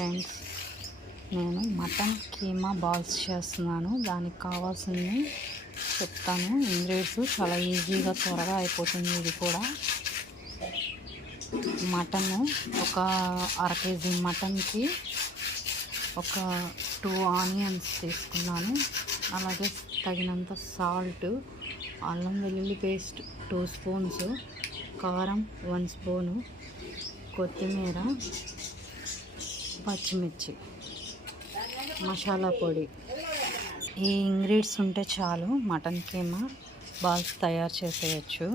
Friends, నేను mutton keema balls చేస్తున్నాను. దానికి కావాల్సింది చెప్తాను. ఇంగ్రీడియంట్స్ చాలా ఈజీగా త్వరగా అయిపోతుంది. ఇది కూడా మటన్ ఒక అర కేజీ మటన్కి ఒక 2 ఆనియన్స్ తీసుకున్నాను. అలాగే తగినంత సాల్ట్, అల్లం వెల్లుల్లి పేస్ట్ 2 స్పూన్స్, కారం 1 స్పూను, కొత్తిమీర, పచ్చిమిర్చి, మసాలా పొడి. ఈ ఇంగ్రీడియంట్స్ ఉంటే చాలు మటన్ కీమా బాల్స్ తయారు చేసేయచ్చు.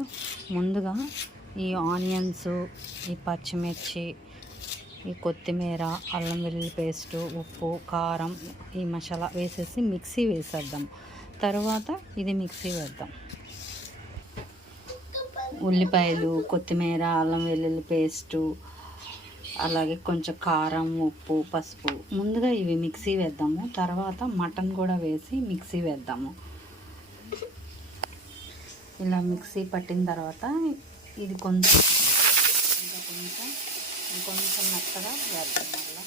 ముందుగా ఈ ఆనియన్స్, ఈ పచ్చిమిర్చి, ఈ కొత్తిమీర, అల్లం వెల్లుల్లి పేస్టు, ఉప్పు, కారం, ఈ మసాలా వేసేసి మిక్సీ వేసేద్దాం. తర్వాత ఇది మిక్సీ వేద్దాం. ఉల్లిపాయలు, కొత్తిమీర, అల్లం వెల్లుల్లి పేస్టు, అలాగే కొంచెం కారం, ఉప్పు, పసుపు ముందుగా ఇవి మిక్సీ వేద్దాము. తర్వాత మటన్ కూడా వేసి మిక్సీ వేద్దాము. ఇలా మిక్సీ పట్టిన తర్వాత ఇది కొంచెం మెత్తగా వేద్దాం. మళ్ళీ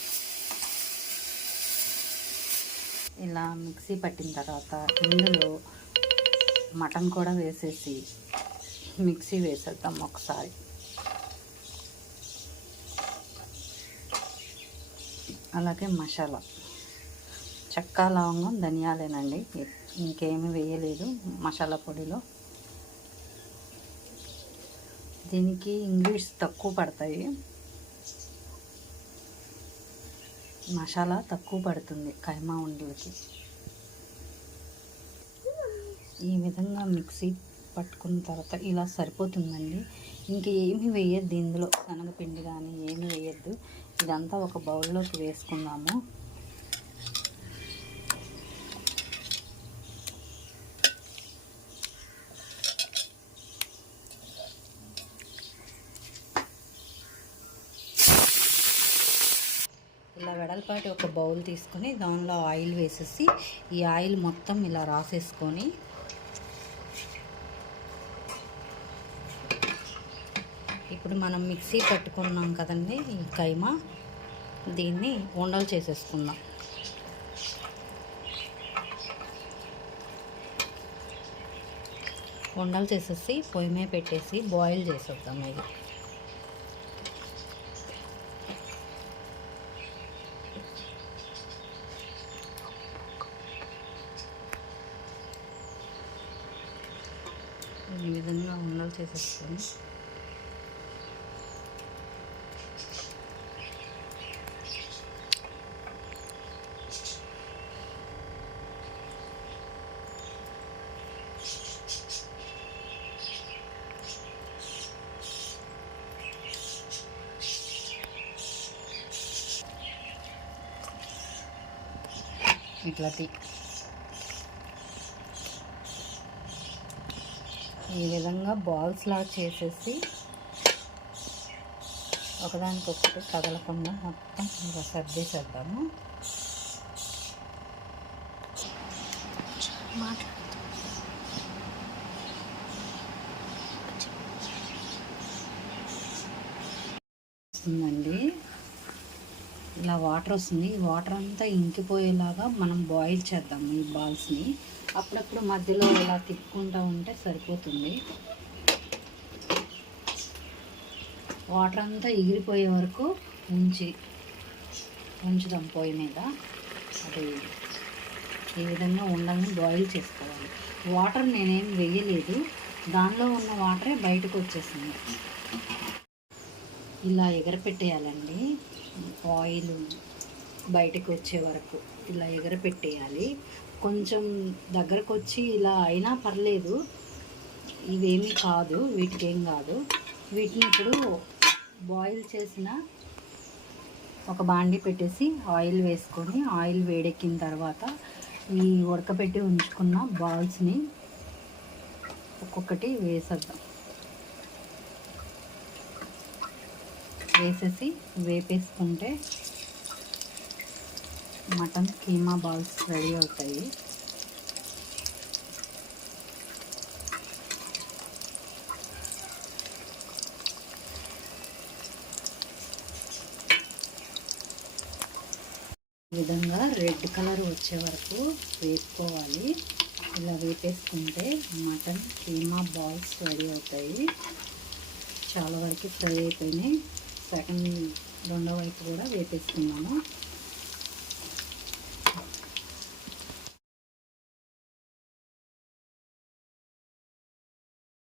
ఇలా మిక్సీ పట్టిన తర్వాత ఇందులో మటన్ కూడా వేసేసి మిక్సీ వేసేద్దాం ఒకసారి. అలాగే మసాలా, చెక్క, లవంగం, ధనియాలేనండి, ఇంకేమీ వేయలేదు మసాలా పొడిలో. దీనికి ఇంగ్రీడియంట్స్ తక్కువ పడతాయి, మసాలా తక్కువ పడుతుంది కైమా ఉండలకి. ఈ విధంగా మిక్సీ పట్టుకున్న తర్వాత ఇలా సరిపోతుందండి. ఇంకేమీ వేయద్దు ఇందులో, శనగపిండి కానీ ఏమీ వేయద్దు. ఇదంతా ఒక బౌల్లోకి వేసుకుందాము. ఇలా వెడల్పాటి ఒక బౌల్ తీసుకొని దానిలో ఆయిల్ వేసేసి ఈ ఆయిల్ మొత్తం ఇలా రాసేసుకొని ఇప్పుడు మనం మిక్సీ పట్టుకున్నాం కదండి ఈ కైమా, దీన్ని ఉండలు చేసేసుకుందాం. ఉండలు చేసేసి పొయ్యి మీద పెట్టేసి బాయిల్ చేసేద్దాం. ఇది ఈ విధంగా ఉండలు చేసేసుకొని ఇట్లా ఈ విధంగా బాల్స్ లాగా చేసేసి ఒకదానికొకటి కదలకుండా మొత్తం ఇలా సర్దేసేద్దాము. వస్తుందండి, ఇలా వాటర్ వస్తుంది. ఈ వాటర్ అంతా ఇంకిపోయేలాగా మనం బాయిల్ చేద్దాం ఈ బాల్స్ని. అప్పుడప్పుడు మధ్యలో ఇలా తిప్పుకుంటూ ఉంటే సరిపోతుంది. వాటర్ అంతా ఎగిరిపోయే వరకు ఉంచుదాం పొయ్యి మీద. అది ఈ విధంగా ఉండల్ని బాయిల్ చేసుకోవాలి. వాటర్ నేనేం వేయలేదు, దానిలో ఉన్న వాటరే బయటకు వచ్చేసింది. ఇలా ఎగరపెట్టేయాలండి, ఆయిల్ బయటకు వచ్చే వరకు ఇలా ఎగరపెట్టేయాలి. కొంచెం దగ్గరకు వచ్చి ఇలా అయినా పర్లేదు, ఇవేమీ కాదు, వీటికి ఏం కాదు. వీటిని ఇప్పుడు బాయిల్ చేసిన ఒక బాండీ పెట్టేసి ఆయిల్ వేసుకొని, ఆయిల్ వేడెక్కిన తర్వాత ఈ ఉడకబెట్టి ఉంచుకున్న బాల్స్ని ఒక్కొక్కటి వేసేద్దాం. వేసేసి వేపేసుకుంటే మటన్ కీమా బాల్స్ రెడీ అవుతాయి. ఈ విధంగా రెడ్ కలర్ వచ్చే వరకు వేసుకోవాలి. ఇలా వేపేసుకుంటే మటన్ కీమా బాల్స్ రెడీ అవుతాయి. చాలా వరకు ఫ్రై అయిపోయినాయి. రెండో వైపు కూడా వేపేసుకున్నాము.